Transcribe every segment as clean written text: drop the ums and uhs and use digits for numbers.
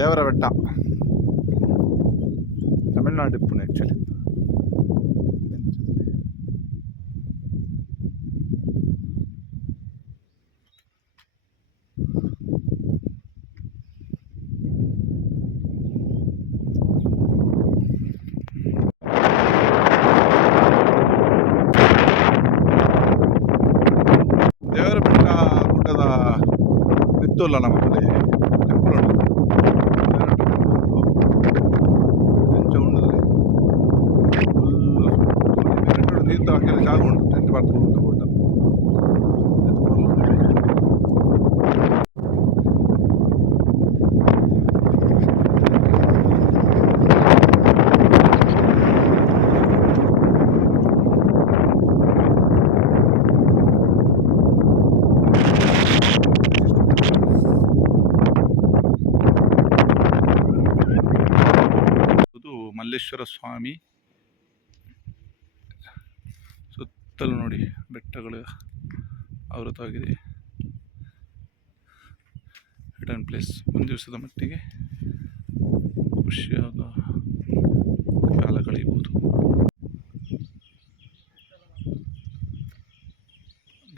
ದೇವರಬೆಟ್ಟ Tamil Nadu Pune actually. ದೇವರಬೆಟ್ಟ ಗುಡ್ಡದ ನಿತ್ತೂಲ್ಲ ನಮ್ಮಲ್ಲಿ temple ಉಂಟು. ಹೆಂಚ ಉಂಟು ಫುಲ್ ನೀರು ಹಾಕಿದ ಜಾಗ ಉಂಟು. ಟೆಂಟ್ ಮಾಡ್ಕೊಂಡು ಉಂಟು ಗುಡ್ಡ. ಮಲ್ಲೇಶ್ವರ ಸ್ವಾಮಿ ಸುತ್ತಲೂ ನೋಡಿ ಬೆಟ್ಟಗಳು ಆವೃತವಾಗಿದೆ. Hidden place. ಒಂದು ದಿವಸದ ಮಟ್ಟಿಗೆ ಖುಷಿಯಾದ ಕಾಲ ಕಳೆಯಬಹುದು.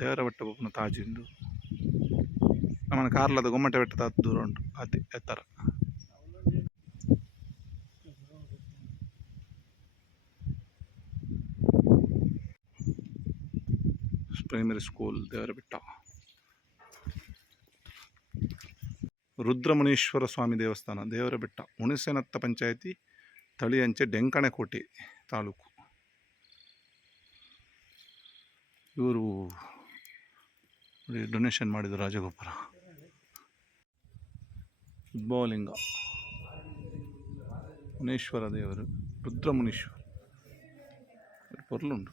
ದೇವರಬೆಟ್ಟ ಪೋಪುನ ತಾಜಿಂದು ನಮ್ಮನ ಕಾರ್ಲದ ಗೊಮ್ಮಟೆ ಬೆಟ್ಟದ ದೂರ ಉಂಟು ಅತಿ ಎತ್ತರ. Primary school ದೇವರಬೆಟ್ಟ. ರುದ್ರಮುನೀಶ್ವರ ಸ್ವಾಮಿ ದೇವಸ್ಥಾನ ದೇವರಬೆಟ್ಟ, ಹುಣಸೆನತ್ತ ಪಂಚಾಯತಿ, ಥಳಿ ಅಂಚೆ, ಡೆಂಕಣಕೋಟೆ ತಾಲೂಕು. ಇವರು ಡೊನೇಷನ್ ಮಾಡಿದ ರಾಜಗೋಪುರ. ಉದ್ಭವಲಿಂಗ ಮುನೀಶ್ವರ ದೇವರು ರುದ್ರಮುನೀಶ್ವರ ಪೊರ್ಲುಂಟು.